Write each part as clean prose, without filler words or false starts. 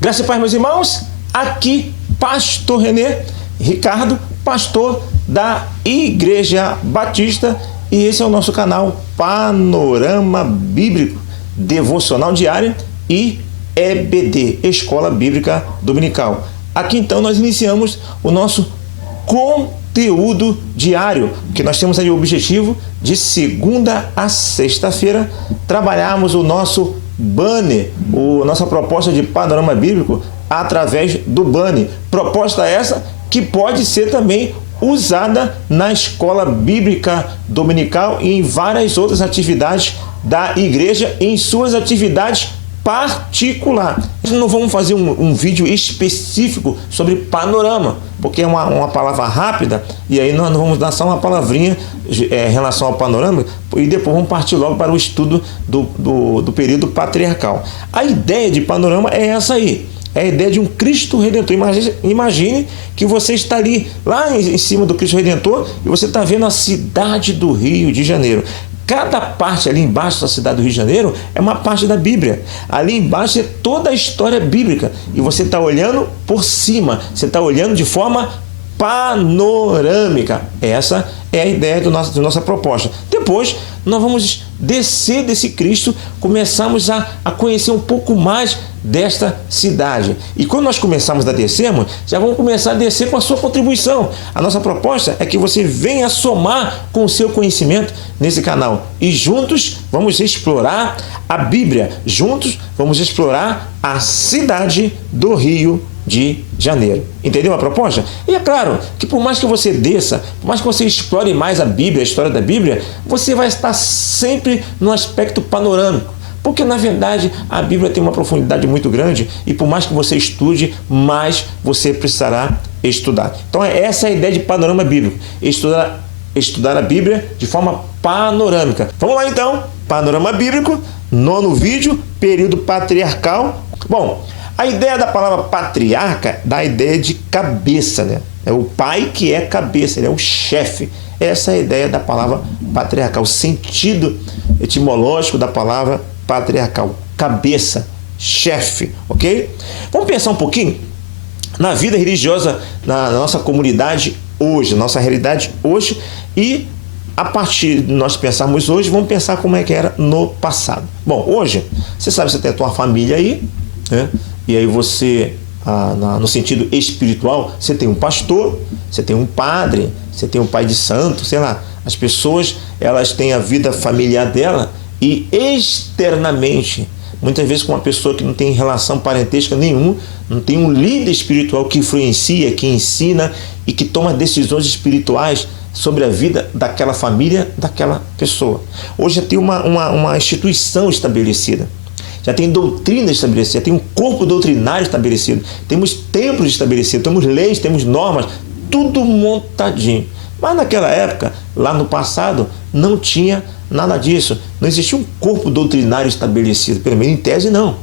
Graça e paz, meus irmãos. Aqui, pastor René Ricardo, pastor da Igreja Batista, e esse é o nosso canal Panorama Bíblico, Devocional Diária e EBD, Escola Bíblica Dominical. Aqui então nós iniciamos o nosso conteúdo diário, que nós temos aí o objetivo de segunda a sexta-feira trabalharmos o nosso banner, nossa proposta de panorama bíblico através do banner. Proposta essa que pode ser também usada na escola bíblica dominical e em várias outras atividades da igreja, em suas atividades particular. Nós não vamos fazer um vídeo específico sobre panorama, porque é uma palavra rápida, e aí nós vamos dar só uma palavrinha em relação ao panorama, e depois vamos partir logo para o estudo do período patriarcal. A ideia de panorama é essa aí. É a ideia de um Cristo Redentor. Imagine que você está ali, lá em cima do Cristo Redentor, e você está vendo a cidade do Rio de Janeiro. Cada parte ali embaixo da cidade do Rio de Janeiro é uma parte da Bíblia. Ali embaixo é toda a história bíblica. E você está olhando por cima. Você está olhando de forma panorâmica. Essa é a ideia da nossa proposta. Depois, nós vamos descer desse Cristo, começamos a conhecer um pouco mais desta cidade. E quando nós começarmos a descermos, já vamos começar a descer com a sua contribuição. A nossa proposta é que você venha somar com o seu conhecimento nesse canal. E juntos vamos explorar a Bíblia. Juntos vamos explorar a cidade do Rio de Janeiro. Entendeu a proposta? E é claro que por mais que você desça, por mais que você explore mais a Bíblia, a história da Bíblia, você vai estar sempre no aspecto panorâmico. Porque, na verdade, a Bíblia tem uma profundidade muito grande e por mais que você estude, mais você precisará estudar. Então, essa é a ideia de panorama bíblico. Estudar a Bíblia de forma panorâmica. Vamos lá, então. Panorama bíblico, 9º vídeo, período patriarcal. Bom, a ideia da palavra patriarca dá a ideia de cabeça, né? É o pai que é cabeça, ele é o chefe. Essa é a ideia da palavra patriarcal, o sentido etimológico da palavra patriarcal, cabeça, chefe, ok? Vamos pensar um pouquinho na vida religiosa na nossa comunidade hoje, nossa realidade hoje, e a partir de nós pensarmos hoje, vamos pensar como é que era no passado. Bom, hoje, você sabe, você tem a tua família aí, né? E aí você, no sentido espiritual, você tem um pastor, você tem um padre, você tem um pai de santo, sei lá. As pessoas, elas têm a vida familiar dela e externamente, muitas vezes com uma pessoa que não tem relação parentesca nenhuma, não tem um líder espiritual que influencia, que ensina e que toma decisões espirituais sobre a vida daquela família, daquela pessoa. Hoje já tem uma instituição estabelecida. Já tem doutrina estabelecida, tem um corpo doutrinário estabelecido, temos templos estabelecidos, temos leis, temos normas, tudo montadinho. Mas naquela época, lá no passado, não tinha nada disso. Não existia um corpo doutrinário estabelecido, pelo menos em tese não.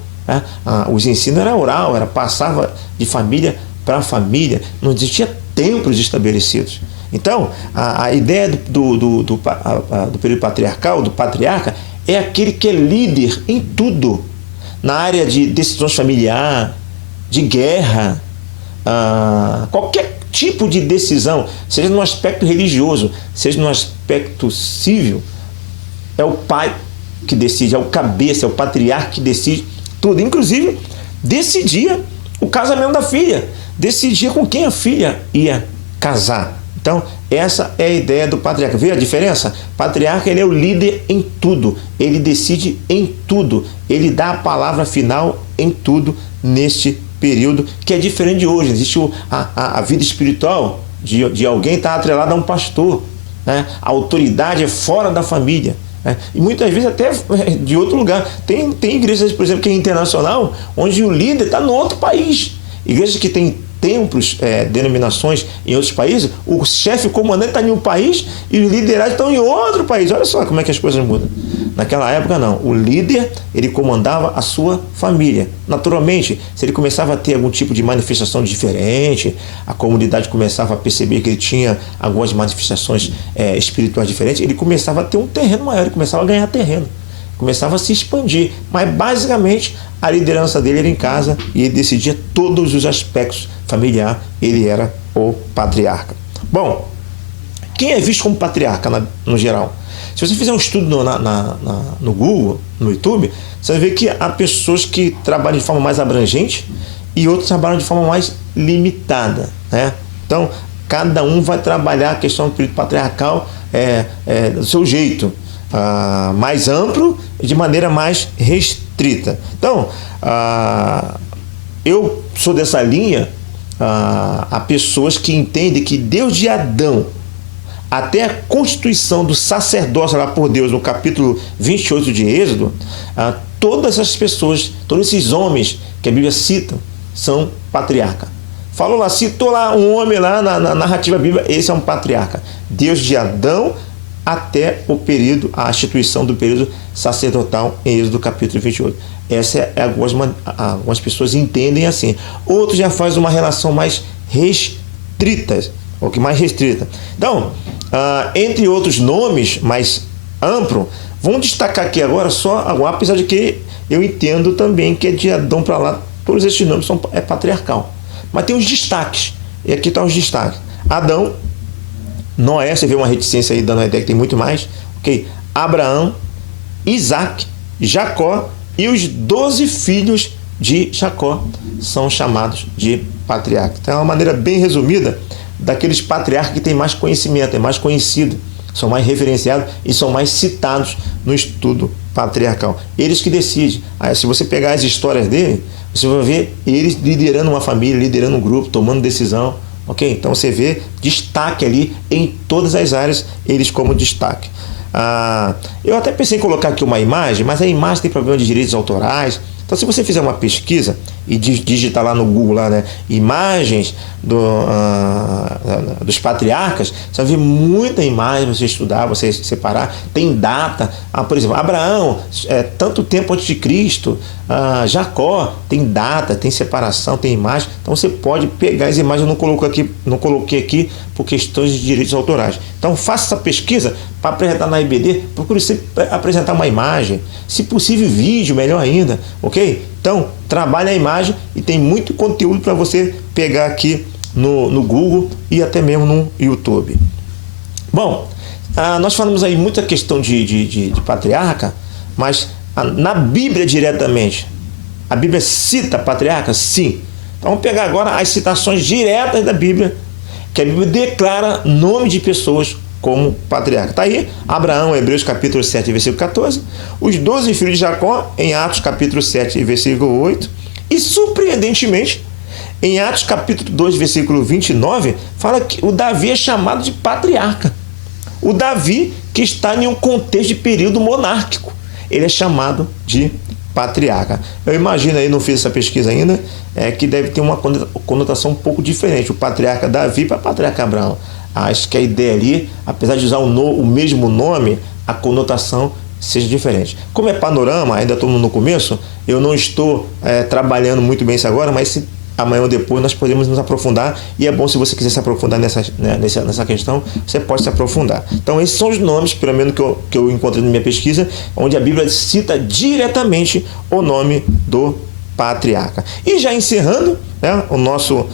Os ensinos eram oral, passava de família para família, não existia templos estabelecidos. Então, a ideia do período patriarcal, do patriarca, é aquele que é líder em tudo, na área de decisões familiares, de guerra, qualquer tipo de decisão, seja no aspecto religioso, seja no aspecto civil, é o pai que decide, é o cabeça, é o patriarca que decide tudo. Inclusive, decidia o casamento da filha, decidia com quem a filha ia casar. Então, essa é a ideia do patriarca. Vê a diferença? O patriarca, ele é o líder em tudo. Ele decide em tudo. Ele dá a palavra final em tudo neste período, que é diferente de hoje. Existe a vida espiritual de alguém está atrelada a um pastor, né? A autoridade é fora da família, né? E muitas vezes até de outro lugar. Tem igrejas, por exemplo, que é internacional, onde o líder está no outro país. Igrejas que têm templos, denominações em outros países, o chefe, o comandante está em um país e os liderados estão em outro país. Olha só como é que as coisas mudam. Naquela época não, o líder, ele comandava a sua família. Naturalmente, se ele começava a ter algum tipo de manifestação diferente, a comunidade começava a perceber que ele tinha algumas manifestações espirituais diferentes, ele começava a ter um terreno maior, ele começava a ganhar terreno. começava a se expandir, mas basicamente a liderança dele era em casa e ele decidia todos os aspectos familiar, ele era o patriarca. Bom, quem é visto como patriarca no geral? Se você fizer um estudo no Google, no YouTube, você vai ver que há pessoas que trabalham de forma mais abrangente e outros trabalham de forma mais limitada, né? Então, cada um vai trabalhar a questão do período patriarcal do seu jeito, mais amplo e de maneira mais restrita. Então, eu sou dessa linha. Há pessoas que entendem que desde Adão até a constituição do sacerdócio lá por Deus, no capítulo 28 de Êxodo, todas as pessoas, todos esses homens que a Bíblia cita, são patriarca. Falou lá, citou lá um homem lá na narrativa bíblica, esse é um patriarca. Desde Adão até a instituição do período sacerdotal em Êxodo capítulo 28. Essa algumas pessoas entendem assim. Outros já fazem uma relação mais restrita, ou que mais restrita. Então, entre outros nomes mais amplos, vamos destacar aqui agora só, apesar de que eu entendo também que é de Adão para lá, todos esses nomes é patriarcal. Mas tem os destaques, e aqui estão os destaques. Adão, Noé, você vê uma reticência aí dando a ideia que tem muito mais, ok? Abraão, Isaac, Jacó e os 12 filhos de Jacó são chamados de patriarca. Então é uma maneira bem resumida daqueles patriarcas que têm mais conhecimento, é mais conhecido, são mais referenciados e são mais citados no estudo patriarcal. Eles que decidem. Aí, se você pegar as histórias dele, você vai ver eles liderando uma família, liderando um grupo, tomando decisão. Ok? Então você vê destaque ali em todas as áreas, eles como destaque. Eu até pensei em colocar aqui uma imagem, mas a imagem tem problema de direitos autorais. Então, se você fizer uma pesquisa e digitar lá no Google, lá, né, imagens dos patriarcas, você vai ver muita imagem, você estudar, você separar. Tem data, por exemplo, Abraão, tanto tempo antes de Cristo, Jacó, tem data, tem separação, tem imagem. Então, você pode pegar as imagens, eu não coloquei aqui por questões de direitos autorais. Então, faça essa pesquisa para apresentar na IBD, procure sempre apresentar uma imagem, se possível vídeo, melhor ainda, ok? Então, trabalhe a imagem e tem muito conteúdo para você pegar aqui no Google e até mesmo no YouTube. Bom, nós falamos aí muita questão de patriarca, mas na Bíblia diretamente, a Bíblia cita patriarca? Sim. Então, vamos pegar agora as citações diretas da Bíblia, que a Bíblia declara nome de pessoas como patriarca. Está aí Abraão, Hebreus capítulo 7, versículo 14, os 12 filhos de Jacó, em Atos capítulo 7, versículo 8, e surpreendentemente, em Atos capítulo 2, versículo 29, fala que o Davi é chamado de patriarca. O Davi, que está em um contexto de período monárquico, ele é chamado de patriarca. Eu imagino aí, não fiz essa pesquisa ainda, que deve ter uma conotação um pouco diferente, o patriarca Davi para o patriarca Abraão. Acho que a ideia ali, apesar de usar o mesmo nome, a conotação seja diferente. Como é panorama, ainda estou no começo, eu não estou trabalhando muito bem isso agora, mas amanhã ou depois nós podemos nos aprofundar, e é bom, se você quiser se aprofundar nessa questão, você pode se aprofundar. Então esses são os nomes, pelo menos que eu encontrei na minha pesquisa, onde a Bíblia cita diretamente o nome do patriarca. E já encerrando, né, o nosso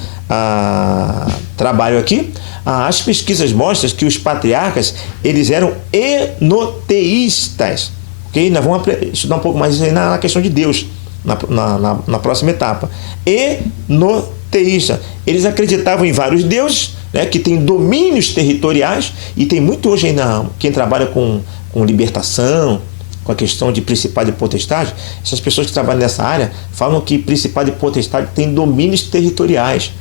trabalho aqui, as pesquisas mostram que os patriarcas, eles eram enoteístas. Okay? Nós vamos estudar um pouco mais isso aí na questão de Deus, na próxima etapa. Enoteísta. Eles acreditavam em vários deuses, né, que têm domínios territoriais, e tem muito hoje ainda quem trabalha com libertação, com a questão de principado e potestade. Essas pessoas que trabalham nessa área falam que principado e potestade têm domínios territoriais,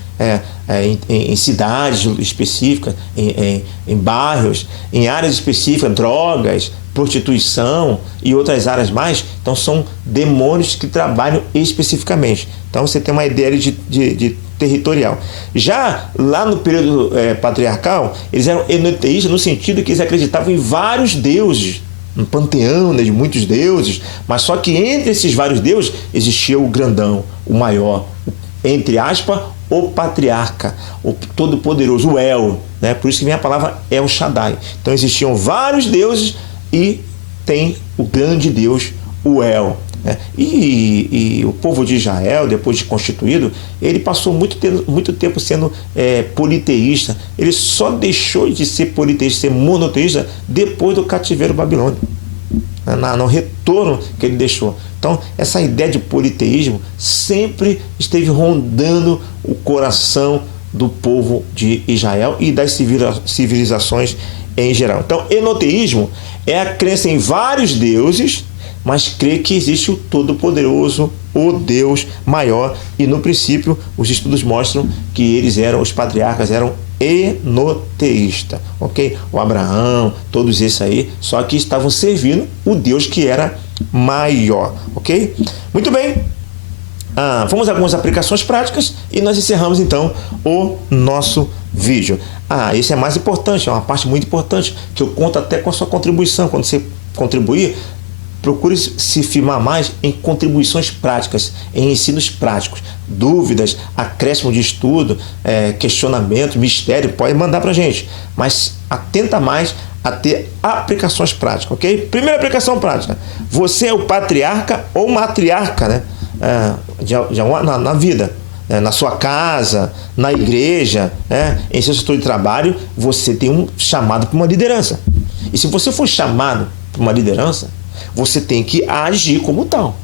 em cidades específicas, em bairros, em áreas específicas, drogas, prostituição e outras áreas mais. Então são demônios que trabalham especificamente. Então você tem uma ideia de territorial. Já lá no período patriarcal, eles eram enoteístas no sentido que eles acreditavam em vários deuses, um panteão, né, de muitos deuses, mas só que entre esses vários deuses existia o grandão, o maior, entre aspas, o patriarca, o todo-poderoso, o El, né? Por isso que vem a palavra El Shaddai. Então existiam vários deuses e tem o grande Deus, o El. Né? E o povo de Israel, depois de constituído, ele passou muito tempo sendo politeísta. Ele só deixou de ser politeísta, ser monoteísta, depois do cativeiro babilônico, no retorno que ele deixou. Então, essa ideia de politeísmo sempre esteve rondando o coração do povo de Israel e das civilizações em geral. Então, enoteísmo é a crença em vários deuses, mas crê que existe o Todo-Poderoso, o Deus maior, e no princípio os estudos mostram que os patriarcas eram enoteístas, ok? O Abraão, todos esses aí, só que estavam servindo o Deus que era maior, ok? Muito bem, vamos a algumas aplicações práticas e nós encerramos então o nosso vídeo. Esse é mais importante, é uma parte muito importante, que eu conto até com a sua contribuição. Quando você contribuir, procure se firmar mais em contribuições práticas, em ensinos práticos. Dúvidas, acréscimo de estudo, questionamento, mistério, pode mandar para a gente. Mas atenta mais a ter aplicações práticas, ok? Primeira aplicação prática. Você é o patriarca ou matriarca, né? Na vida. Na sua casa, na igreja, em seu setor de trabalho, você tem um chamado para uma liderança. E se você for chamado para uma liderança, você tem que agir como tal.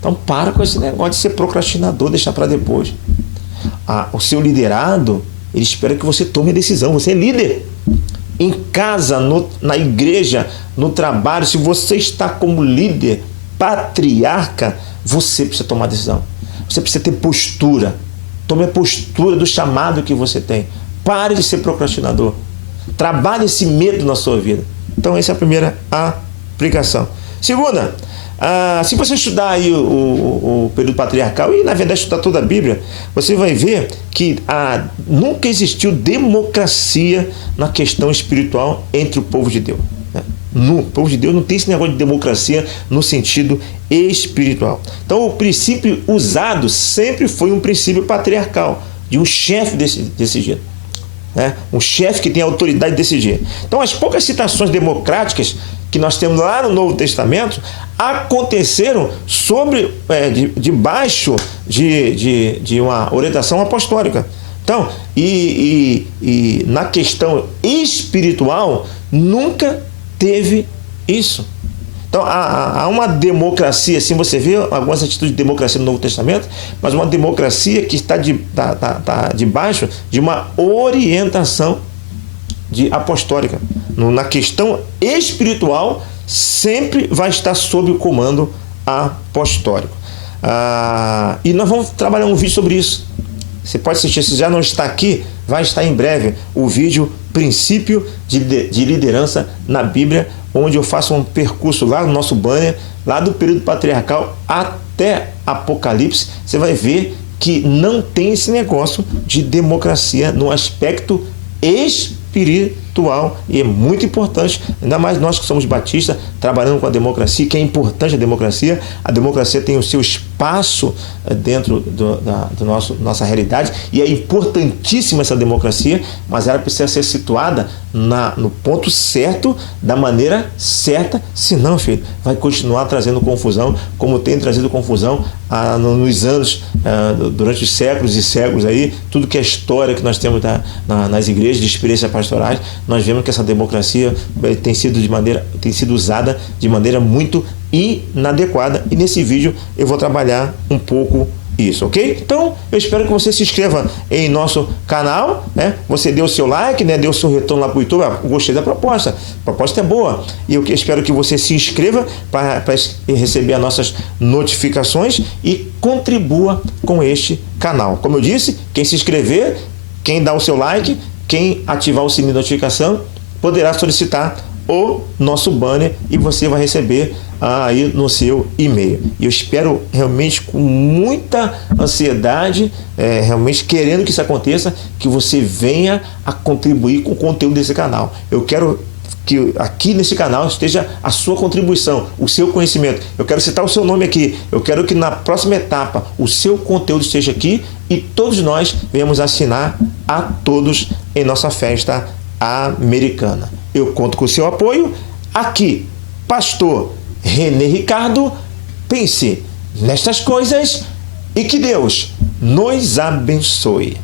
Então, para com esse negócio de ser procrastinador, deixar para depois. O seu liderado, ele espera que você tome a decisão. Você é líder. Em casa, na igreja, no trabalho, se você está como líder, patriarca, você precisa tomar decisão. Você precisa ter postura. Tome a postura do chamado que você tem. Pare de ser procrastinador. Trabalhe esse medo na sua vida. Então, essa é a primeira aplicação. Segunda, se você estudar aí o período patriarcal e, na verdade, estudar toda a Bíblia, você vai ver que nunca existiu democracia na questão espiritual entre o povo de Deus. No povo de Deus não tem esse negócio de democracia no sentido espiritual. Então, o princípio usado sempre foi um princípio patriarcal, de um chefe desse jeito. Um chefe que tem autoridade de decidir. Então, as poucas citações democráticas que nós temos lá no Novo Testamento aconteceram debaixo de uma orientação apostólica. Então, na questão espiritual, nunca teve isso. Então, há uma democracia, assim, você vê algumas atitudes de democracia no Novo Testamento, mas uma democracia que está debaixo de uma orientação apostólica. Na questão espiritual, sempre vai estar sob o comando apostólico. E nós vamos trabalhar um vídeo sobre isso. Você pode assistir, se já não está aqui, vai estar em breve o vídeo Princípio de Liderança na Bíblia, onde eu faço um percurso lá no nosso banner, lá do período patriarcal até Apocalipse. Você vai ver que não tem esse negócio de democracia no aspecto espiritual, e é muito importante, ainda mais nós que somos batistas, trabalhando com a democracia, que é importante a democracia tem o seu espaço dentro nossa realidade, e é importantíssima essa democracia, mas ela precisa ser situada no ponto certo, da maneira certa, senão, filho, vai continuar trazendo confusão, como tem trazido confusão nos anos, durante os séculos e séculos aí, tudo que é história que nós temos nas igrejas de experiências pastorais, nós vemos que essa democracia tem sido usada de maneira muito inadequada, e nesse vídeo eu vou trabalhar um pouco isso, ok? Então, eu espero que você se inscreva em nosso canal, né? Você dê o seu like, né? Dê o seu retorno lá para o YouTube. Gostei da proposta, a proposta é boa, e eu espero que você se inscreva para receber as nossas notificações e contribua com este canal. Como eu disse, quem se inscrever, quem dá o seu like, quem ativar o sininho de notificação, poderá solicitar o nosso banner e você vai receber aí no seu e-mail. E eu espero realmente, com muita ansiedade, realmente querendo que isso aconteça, que você venha a contribuir com o conteúdo desse canal. Eu quero que aqui nesse canal esteja a sua contribuição, o seu conhecimento. Eu quero citar o seu nome aqui. Eu quero que na próxima etapa o seu conteúdo esteja aqui e todos nós venhamos assinar a todos em nossa festa americana. Eu conto com o seu apoio aqui pastor René Ricardo. Pense nestas coisas e que Deus nos abençoe.